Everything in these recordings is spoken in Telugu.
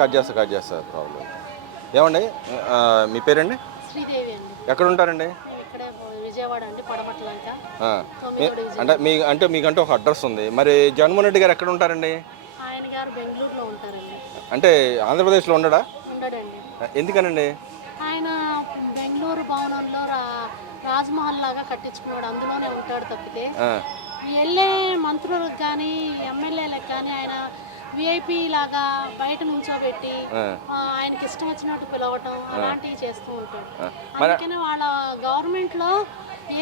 కట్ చేస్తా ప్రాబ్లం. ఏమండి మీ పేరండి? శ్రీదేవి అండి. ఎక్కడ ఉంటారండి? ఇక్కడ విజయవాడ అండి, పడమట్లంక. అంటే మీకంటే ఒక అడ్రస్ ఉంది. మరి జగన్మోహన్ రెడ్డి గారు ఎక్కడ ఉంటారండి? ఆయన గారు బెంగళూరులో ఉంటారండి. అంటే ఆంధ్రప్రదేశ్లో ఉండడా? ఉండడండి. ఎందుకనండి? ఆయన బెంగళూరు భవనంలో రాజ్మహల్ లాగా కట్టించుకున్నాడు, అందులోనే ఉంటాడు తప్పితే వెళ్ళే మంత్రులకు కానీ ఎమ్మెల్యేలకు కానీ ఆయన విఐపి లాగా బయట నుంచోబెట్టి ఆయనకి ఇష్టం వచ్చినట్టు పిలవటం అలాంటివి చేస్తూ ఉంటాడు. అందుకని వాళ్ళ గవర్నమెంట్లో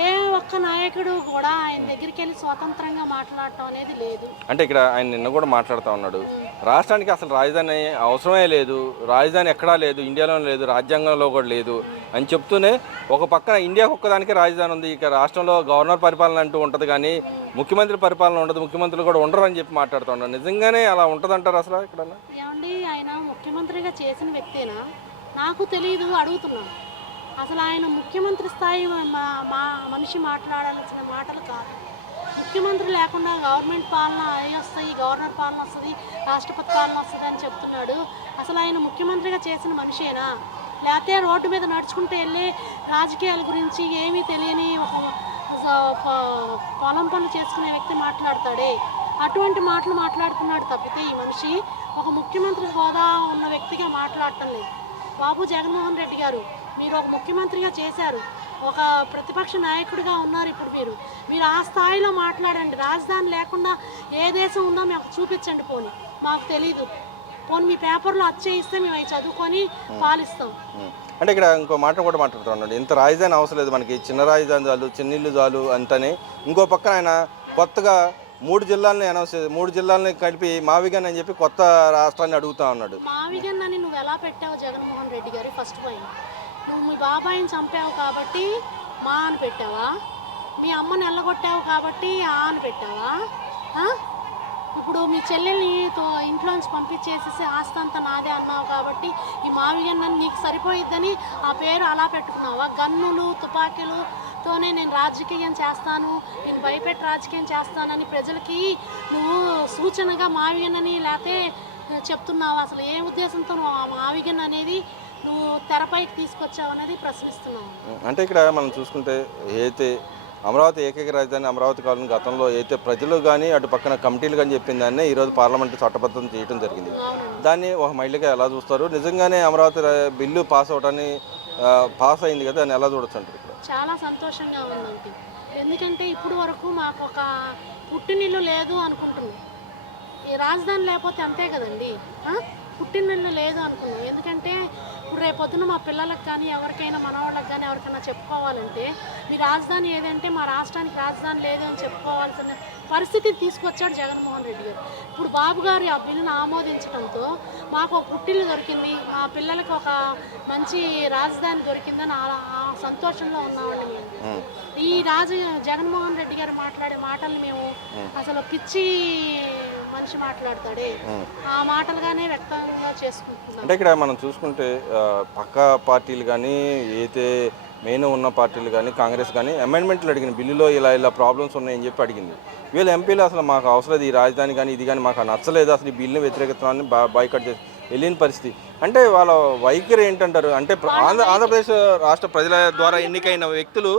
ఏ ఒక్క నాయకుడు కూడా ఆయన దగ్గరికి వెళ్ళి స్వతంత్రంగా మాట్లాడటం అనేది లేదు. అంటే ఇక్కడ ఆయన నిన్న కూడా మాట్లాడుతూ ఉన్నాడు, రాష్ట్రానికి అసలు రాజధాని అవసరమే లేదు, రాజధాని ఎక్కడా లేదు, ఇండియాలో లేదు, రాజ్యాంగంలో కూడా లేదు అని చెప్తూనే ఒక పక్కన ఇండియాకు ఒక్కదానికి రాజధాని ఉంది, ఇక రాష్ట్రంలో గవర్నర్ పరిపాలన అంటూ ఉంటుంది కానీ ముఖ్యమంత్రి పరిపాలన ఉండదు, ముఖ్యమంత్రులు కూడా ఉండరు అని చెప్పి మాట్లాడుతున్నాడు. నిజంగానే అలా ఉంటుందంటారు అసలు ఇక్కడ? ఏమండి, ఆయన ముఖ్యమంత్రిగా చేసిన వ్యక్తేనా? నాకు తెలియదు, అడుగుతున్నాను. అసలు ఆయన ముఖ్యమంత్రి స్థాయి మనిషి మాట్లాడాల్సిన మాటలు కాదు. ముఖ్యమంత్రి లేకుండా గవర్నమెంట్ పాలన అవి వస్తాయి, గవర్నర్ పాలన వస్తుంది, రాష్ట్రపతి పాలన వస్తుంది అని చెప్తున్నాడు. అసలు ఆయన ముఖ్యమంత్రిగా చేసిన మనిషేనా? లేకపోతే రోడ్డు మీద నడుచుకుంటూ వెళ్ళి రాజకీయాల గురించి ఏమీ తెలియని ఒక పొలం పనులు చేసుకునే వ్యక్తి మాట్లాడతాడే, అటువంటి మాటలు మాట్లాడుతున్నాడు తప్పితే ఈ మనిషి ఒక ముఖ్యమంత్రి హోదా ఉన్న వ్యక్తిగా మాట్లాడటం లేదు. బాబు జగన్మోహన్ రెడ్డి గారు, మీరు ఒక ముఖ్యమంత్రిగా చేశారు, ఒక ప్రతిపక్ష నాయకుడిగా ఉన్నారు. ఇప్పుడు మీరు ఆ స్థాయిలో మాట్లాడండి. రాజధాని లేకుండా ఏ దేశం ఉందో మాకు చూపించండి. పోనీ మాకు తెలీదు, పోనీ మీ పేపర్లో అచ్చేయిస్తే మేము అవి చదువుకొని పాలిస్తాం. అంటే ఇక్కడ ఇంకో మాట కూడా మాట్లాడుతున్నాడు, ఇంత రాజధాని అవసరం లేదు మనకి, చిన్న రాజధాని చాలు, చిన్నిళ్ళు చాలు అంతని. ఇంకో పక్కన ఆయన కొత్తగా 3 జిల్లాలని అనౌన్స్ చేసి 3 జిల్లాలని కలిపి మావిగన్ అని చెప్పి కొత్త రాష్ట్రాన్ని అడుగుతా ఉన్నాడు. మావిగన్ అని నువ్వు ఎలా పెట్టావు జగన్మోహన్ రెడ్డి గారు? ఫస్ట్ పాయింట్, నువ్వు మీ బాబాయిని చంపావు కాబట్టి మా అని పెట్టావా? మీ అమ్మని ఎల్లగొట్టావు కాబట్టి ఆ అని పెట్టావా? ఇప్పుడు మీ చెల్లెల్ని ఇంట్లోంచి పంపించేసేసి ఆస్తి అంతా నాదే అన్నావు కాబట్టి ఈ మావిగన్నని నీకు సరిపోయిద్దని ఆ పేరు అలా పెట్టుకున్నావా? గన్నులు తుపాకీలతోనే నేను రాజకీయం చేస్తాను, నేను భయపెట్టి రాజకీయం చేస్తానని ప్రజలకి నువ్వు సూచనగా మావిగన్నని లేకపోతే చెప్తున్నావు. అసలు ఏ ఉద్దేశంతో నువ్వు ఆ మావిగన్ అనేది నువ్వు తెరపైకి తీసుకొచ్చావు అనేది ప్రశ్నిస్తున్నావు. అంటే ఇక్కడ మనం చూసుకుంటే అయితే అమరావతి ఏకైక రాజధాని అమరావతి కావాలని గతంలో అయితే ప్రజలు కానీ అటు పక్కన కమిటీలు కానీ చెప్పిన దాన్ని ఈరోజు పార్లమెంటు చట్టబద్ధం చేయడం జరిగింది. దాన్ని ఒక మహిళగా ఎలా చూస్తారు? నిజంగానే అమరావతి బిల్లు పాస్ అవటాన్ని పాస్ అయింది కదా, దాన్ని ఎలా చూడొచ్చు అంటారు? చాలా సంతోషంగా ఉందండి. ఎందుకంటే ఇప్పుడు వరకు మాకు ఒక పుట్టినిల్లు లేదు అనుకుంటున్నాం. ఈ రాజధాని లేకపోతే అంతే కదండి, పుట్టినిల్లు లేదు అనుకున్నాం. ఎందుకంటే ఇప్పుడు రేపొద్దున మా పిల్లలకు కానీ ఎవరికైనా మనవాళ్ళకి కానీ ఎవరికైనా చెప్పుకోవాలంటే మీ రాజధాని ఏదంటే మా రాష్ట్రానికి రాజధాని లేదు అని చెప్పుకోవాల్సిన పరిస్థితిని తీసుకొచ్చాడు జగన్మోహన్ రెడ్డి గారు. ఇప్పుడు బాబు గారు ఆ బిల్లును ఆమోదించడంతో మాకు ఒక పుట్టిల్లు దొరికింది, మా పిల్లలకు ఒక మంచి రాజధాని దొరికిందని ఆ సంతోషంలో ఉన్నామండి మేము. ఈ జగన్మోహన్ రెడ్డి గారు మాట్లాడే మాటలు మేము అసలు పిచ్చి మనిషి మాట్లాడతాడే ఆ మాటలుగానే వ్యక్తంగా చేసుకుంటున్నాం. అంటే ఇక్కడ మనం చూసుకుంటే పక్క పార్టీలు కానీ అయితే మెయిన్ ఉన్న పార్టీలు కానీ కాంగ్రెస్ కానీ అమెండ్మెంట్లు అడిగిన బిల్లులో ఇలా ప్రాబ్లమ్స్ ఉన్నాయని చెప్పి అడిగింది. వీళ్ళ ఎంపీలు అసలు మాకు అవసరం ఈ రాజధాని కానీ ఇది కానీ మాకు నచ్చలేదు, అసలు ఈ బిల్లుని వ్యతిరేకిస్తున్నామని బాయ్కట్ చేసి వెళ్ళిన పరిస్థితి. అంటే వాళ్ళ వైఖరి ఏంటంటారు? అంటే ఆంధ్రప్రదేశ్ రాష్ట్ర ప్రజల ద్వారా ఎన్నికైన వ్యక్తులు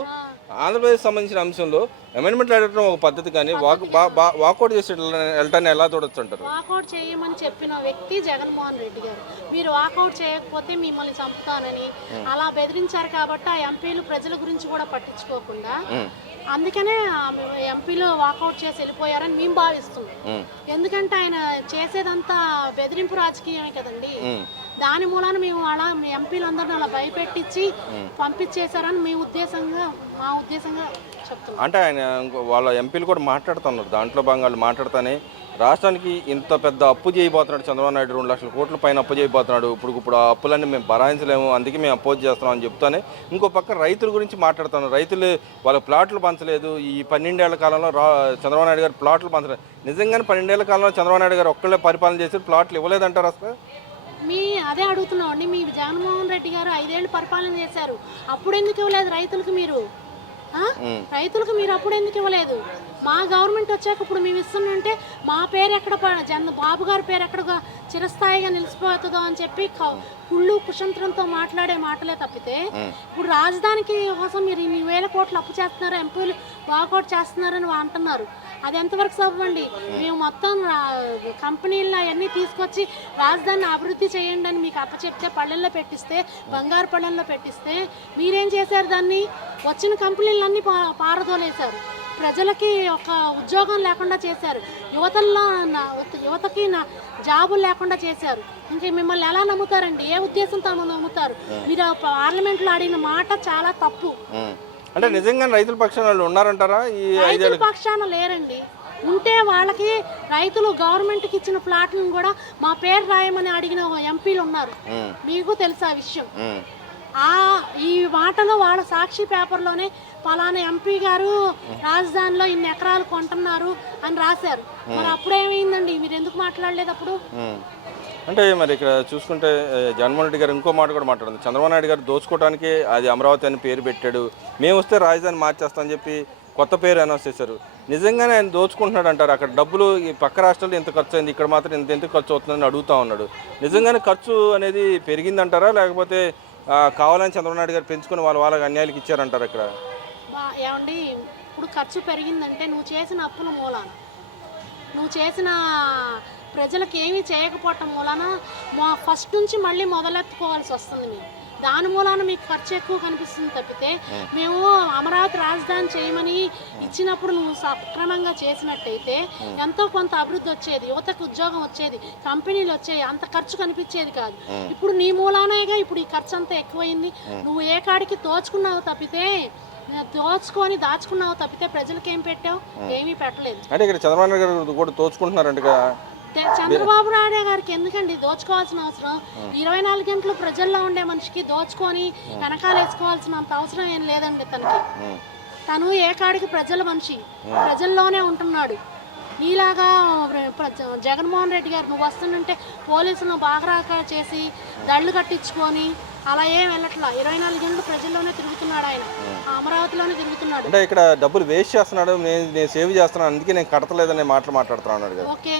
ఆంధ్రప్రదేశ్ సంబంధించిన అంశంలో అమెండ్మెంట్లు అడగడం ఒక పద్ధతి, కానీ వాకౌట్ చేసి వెళ్ళటాన్ని ఎలా చూడొచ్చు అంటారు? వాకౌట్ చేయమని చెప్పిన వ్యక్తి జగన్మోహన్ రెడ్డి గారు. మీరు వాకౌట్ చేయకపోతే మిమ్మల్ని చంపుతానని అలా బెదిరించారు కాబట్టి ఆ ఎంపీలు ప్రజల గురించి కూడా పట్టించుకోకుండా అందుకనే ఎంపీలు వాకౌట్ చేసి వెళ్ళిపోయారని మేము భావిస్తున్నాం. ఎందుకంటే ఆయన చేసేదంతా బెదిరింపు రాజకీయమే కదండి. దాని మూలాన మేము అలా ఎంపీలందరినీ అలా భయపెట్టించి పంపించేశారని మా ఉద్దేశంగా చెప్తున్నాం. అంటే ఆయన వాళ్ళ ఎంపీలు కూడా మాట్లాడుతున్నారు, దాంట్లో భాగంగా మాట్లాడుతానే రాష్ట్రానికి ఇంత పెద్ద అప్పు చేయబోతున్నాడు చంద్రబాబు నాయుడు, 2 లక్షల కోట్ల పైన అప్పు చేయబోతున్నాడు, ఇప్పుడు ఆ అప్పులన్నీ మేము భరాయించలేము, అందుకే మేము అపోజ్ చేస్తున్నాం అని చెప్తానే ఇంకో పక్క రైతుల గురించి మాట్లాడుతున్నాను. రైతులు వాళ్ళ ప్లాట్లు పంచలేదు, ఈ 12 ఏళ్ల కాలంలో చంద్రబాబు నాయుడు గారు ప్లాట్లు పంచలేదు. నిజంగానే 12 ఏళ్ల కాలంలో చంద్రబాబు నాయుడు గారు ఒక్కళ్ళే పరిపాలన చేసి ప్లాట్లు ఇవ్వలేదంటారు అసలు? అదే అడుగుతున్నాం అండి, మీ జగన్మోహన్ రెడ్డి గారు 5 ఏళ్ళు పరిపాలన చేశారు, అప్పుడు ఎందుకు ఇవ్వలేదు రైతులకు? మీరు అప్పుడు ఎందుకు ఇవ్వలేదు? మా గవర్నమెంట్ వచ్చాక ఇప్పుడు మేము ఇస్తుందంటే మా పేరు ఎక్కడ బాబు గారి పేరు ఎక్కడ చిరస్థాయిగా నిలిచిపోతుందో అని చెప్పి కుళ్ళు కుశంత్రంతో మాట్లాడే మాటలే తప్పితే ఇప్పుడు రాజధానికి కోసం మీరు ఇన్ని వేల కోట్లు అప్పు చేస్తున్నారు, ఎంపీలు బాగోట్ చేస్తున్నారని అంటున్నారు. అది ఎంతవరకు సవ్వండి? మేము మొత్తం కంపెనీలను అవన్నీ తీసుకొచ్చి రాజధానిని అభివృద్ధి చేయండి అని మీకు అప్పచెప్తే పళ్ళెల్లో పెట్టిస్తే, బంగారు పళ్ళెల్లో పెట్టిస్తే మీరేం చేశారు? దాన్ని వచ్చిన కంపెనీలన్నీ పారదోలేశారు. ప్రజలకి ఒక ఉద్యోగం లేకుండా చేశారు. యువతకి జాబులు లేకుండా చేశారు. ఇంకా మిమ్మల్ని ఎలా నమ్ముతారండి? ఏ ఉద్దేశంతో నమ్ముతారు? మీరు పార్లమెంట్లో అడిగిన మాట చాలా తప్పు. అంటే నిజంగా రైతుల పక్షాన వాళ్ళు ఉన్నారంటారా? ఈ రైతుల పక్షాన లేరండి. ఉంటే వాళ్ళకి రైతులు గవర్నమెంట్కి ఇచ్చిన ప్లాట్లను కూడా మా పేరు రాయమని అడిగిన ఎంపీలు ఉన్నారు. మీకు తెలుసా విషయం? ఈ మాటలో వాళ్ళ సాక్షి పేపర్లోనే పలానా ఎంపీ గారు రాజధానిలో ఇన్ని ఎకరాలు కొంటున్నారు అని రాశారు. మరి అప్పుడేమైందండి? మీరు ఎందుకు మాట్లాడలేదు అప్పుడు? అంటే మరి ఇక్కడ చూసుకుంటే జగన్మోహన్ రెడ్డి గారు ఇంకో మాట కూడా మాట్లాడింది. చంద్రబాబు నాయుడు గారు దోచుకోవడానికి అది అమరావతి అని పేరు పెట్టాడు, మేము వస్తే రాజధాని మార్చేస్తామని చెప్పి కొత్త పేరు అనౌన్స్ చేశారు. నిజంగానే ఆయన దోచుకుంటున్నాడు అంటారు. అక్కడ డబ్బులు ఈ పక్క రాష్ట్రాల్లో ఎంత ఖర్చు అయింది, ఇక్కడ మాత్రం ఎంత ఖర్చు అవుతుందని అడుగుతూ ఉన్నాడు. నిజంగానే ఖర్చు అనేది పెరిగిందంటారా, లేకపోతే కావాలని చంద్రబాబు నాయుడు గారు పెంచుకుని వాళ్ళకి అన్యాయాలకు ఇచ్చారంటారు? ఇక్కడ ఏమండి, ఇప్పుడు ఖర్చు పెరిగిందంటే నువ్వు చేసిన అప్పుల మూలాన, నువ్వు చేసిన ప్రజలకు ఏమీ చేయకపోవటం మూలాన ఫస్ట్ నుంచి మళ్ళీ మొదలెత్తుకోవాల్సి వస్తుంది. మీరు దాని మూలాన మీకు ఖర్చు ఎక్కువ కనిపిస్తుంది తప్పితే, మేము అమరావతి రాజధాని చేయమని ఇచ్చినప్పుడు నువ్వు సక్రమంగా చేసినట్టయితే ఎంతో కొంత అభివృద్ధి వచ్చేది, యువతకు ఉద్యోగం వచ్చేది, కంపెనీలు వచ్చేవి, అంత ఖర్చు కనిపించేది కాదు. ఇప్పుడు నీ మూలానేగా ఇప్పుడు ఈ ఖర్చు అంతా ఎక్కువైంది. నువ్వు ఏ కాడికి దోచుకున్నావు తప్పితే, దాచుకున్నావు తప్పితే ప్రజలకు ఏం పెట్టావు? ఏమీ పెట్టలేదు. అంటే ఇక్కడ చంద్రబాబు నాయుడు గారు కూడా దోచుకుంటున్నారంట. చంద్రబాబు నాయుడు గారికి ఎందుకండి దోచుకోవాల్సిన అవసరం? 24 గంటలు ప్రజల్లో ఉండే మనిషికి దోచుకొని వెనకాల వేసుకోవాల్సినంత అవసరం ఏం లేదండి తనకి. తను ఏ కాడికి ప్రజల మనిషి, ప్రజల్లోనే ఉంటున్నాడు. నీలాగా జగన్మోహన్ రెడ్డి గారు నువ్వు వస్తుందంటే పోలీసులను బాగా చేసి దళ్ళు కట్టించుకొని అలా ఏం వెళ్ళట్లా. 24 గంటలు ప్రజల్లోనే తిరుగుతున్నాడు ఆయన, అమరావతిలోనే తిరుగుతున్నాడు. అంటే ఇక్కడ డబ్బులు వేస్ట్ చేస్తున్నాడు, నేను సేవ్ చేస్తున్నాను, అందుకే నేను కడతలేదనే మాటలు మాట్లాడుతున్నాడు. ఓకే,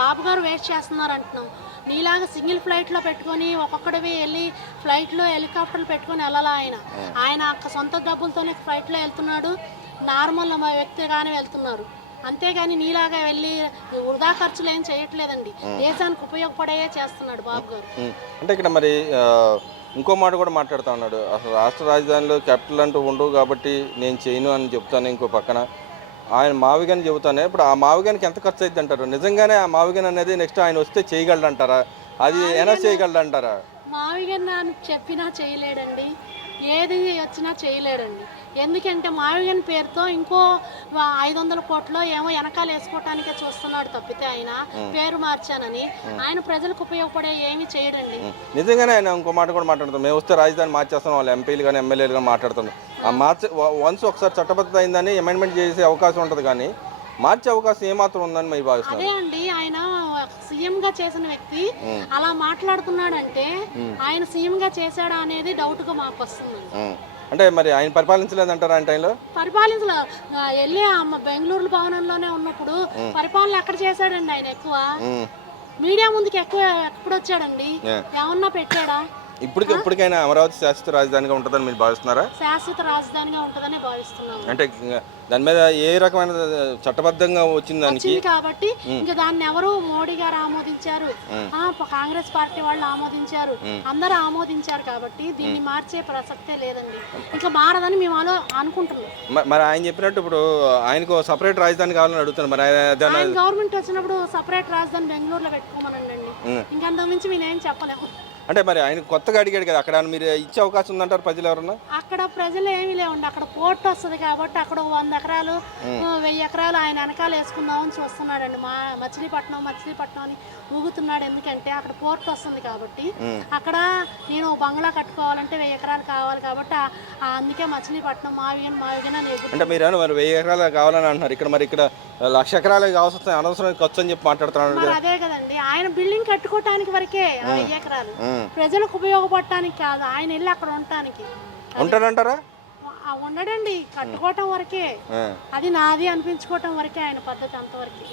బాబు గారు వేస్ట్ చేస్తున్నారు అంటున్నాం. నీలాగా సింగిల్ ఫ్లైట్లో పెట్టుకొని ఒక్కొక్కడివి వెళ్ళి ఫ్లైట్లో హెలికాప్టర్లు పెట్టుకొని వెళ్ళాలా? ఆయన సొంత డబ్బులతోనే ఫ్లైట్లో వెళ్తున్నాడు, నార్మల్ వ్యక్తిగానే వెళ్తున్నారు. అంతేగాని నీలాగా వెళ్ళి వృధా ఖర్చులు ఏం చేయట్లేదండి. దేశానికి ఉపయోగపడే చేస్తున్నాడు బాబు గారు. అంటే ఇక్కడ మరి ఇంకో మాట కూడా మాట్లాడుతూ ఉన్నాడు. అసలు రాష్ట్ర రాజధానిలో క్యాపిటల్ అంటూ ఉండవు కాబట్టి నేను చేయను అని చెప్తాను. ఇంకో పక్కన ఆయన మావిగాని చెబుతానే. ఇప్పుడు ఆ మావిగానికి ఎంత ఖర్చు అవుతుంది అంటారు? నిజంగానే ఆ మావిగాని అనేది నెక్స్ట్ ఆయన వస్తే చేయగలడంటారా? అది ఎనర్జ్ చేయగలడంటారా? మావిగాని చెప్పినా చేయలేడండి, ఏది వచ్చినా చేయలేడండి. ఎందుకంటే మావిగన్ పేరుతో ఇంకో 500 కోట్లు ఏమో వెనకాల వేసుకోవటానికే చూస్తున్నాడు తప్పితే ఆయన పేరు మార్చానని ఆయన ప్రజలకు ఉపయోగపడే ఏమీ చేయడండి. నిజంగానే ఆయన ఇంకో మాట కూడా మాట్లాడుతాం, మేము వస్తే రాజధాని మార్చేస్తాం, వాళ్ళు ఎంపీలు కానీ ఎమ్మెల్యేలు కానీ మాట్లాడుతున్నాం. ఆ వన్స్ ఒకసారి చట్టబద్ధత అయిందని అమెండ్మెంట్ చేసే అవకాశం ఉంటుంది, కానీ మార్చే అవకాశం ఏమాత్రం ఉందని మీరు భావిస్తున్నారు? అదే అండి, ఆయన సీఎం గా చేసిన వ్యక్తి అలా మాట్లాడుతున్నాడంటే ఆయన సీఎం గా చేశాడా అనేది డౌట్ గా మాకు వస్తుంది. అంటే మరి ఆయన పరిపాలించలేదంటారా? ఆయన టైంలో వెళ్ళి బెంగళూరు భవనంలోనే ఉన్నప్పుడు పరిపాలన ఎక్కడ చేశాడండి ఆయన? ఎక్కువ మీడియా ముందుకి ఎప్పుడు వచ్చాడండి? ఏమన్నా పెట్టాడా? ఇప్పటికైనా అమరావతి శాశ్వత రాజధానిగా ఉంటుందని మీరు భావిస్తున్నారా? శాశ్వత రాజధానిగా ఉంటుందని భావిస్తున్నాను. అంటే దాని మీద ఏ రకమైన చట్టబద్ధంగా వచ్చింది దానికి కాబట్టి ఇంకా దాన్ని ఎవరు మోడీ గారు ఆమోదించారు, కాంగ్రెస్ పార్టీ వాళ్ళు ఆమోదించారు, అందరూ ఆమోదించారు కాబట్టి దీన్ని మార్చే ప్రసక్తే లేదండి. ఇంకా మారదని మేము అనుకుంటున్నాం. మరి ఆయన చెప్పినట్టు ఇప్పుడు ఆయనకు సపరేట్ రాజధాని కావాలని అడుగుతున్నారు. మరి ఆయన గవర్నమెంట్ వచ్చినప్పుడు సపరేట్ రాజధాని బెంగళూరులో పెట్టుకోమనండి. ఇంకంత మించి నేనేం చెప్పలేము. అంటే మరి ఆయన కొత్తగా అడిగాడు కదా, అక్కడ మీరు ఇచ్చే అవకాశం ఉందంటారు ప్రజలు ఎవరన్నా? అక్కడ ప్రజలు ఏమీ లేవండి. అక్కడ పోర్ట్ వస్తుంది కాబట్టి అక్కడ 100 ఎకరాలు 1000 ఎకరాలు ఆయన వెనకాల వేసుకుందామని చూస్తున్నాడండి. మచిలీపట్నం అని ఊగుతున్నాడు. ఎందుకంటే అక్కడ పోర్ట్ వస్తుంది కాబట్టి అక్కడ నేను బంగ్లా కట్టుకోవాలంటే 1000 ఎకరాలు కావాలి కాబట్టి అందుకే మచిలీపట్నం మావిగన్ అని. అంటే మీరు మరి 1000 ఎకరాలు కావాలని అంటున్నారు, ఇక్కడ మరి ఇక్కడ 1,00,000 ఎకరాలు అవసరం అనవసరం ఖర్చు అని చెప్పి మాట్లాడుతున్నాడు. అదే కదండి, ఆయన బిల్డింగ్ కట్టుకోవటానికి వరకే 1000 ఎకరాలు, ప్రజలకు ఉపయోగపడటానికి కాదు. ఆయన వెళ్ళి అక్కడ ఉండటానికి ఉంటాడంటారా? ఉండడండి, కట్టుకోవటం వరకే, ఆ. అది నాది అనిపించుకోవటం వరకే ఆయన పద్ధతి, అంతవరకే.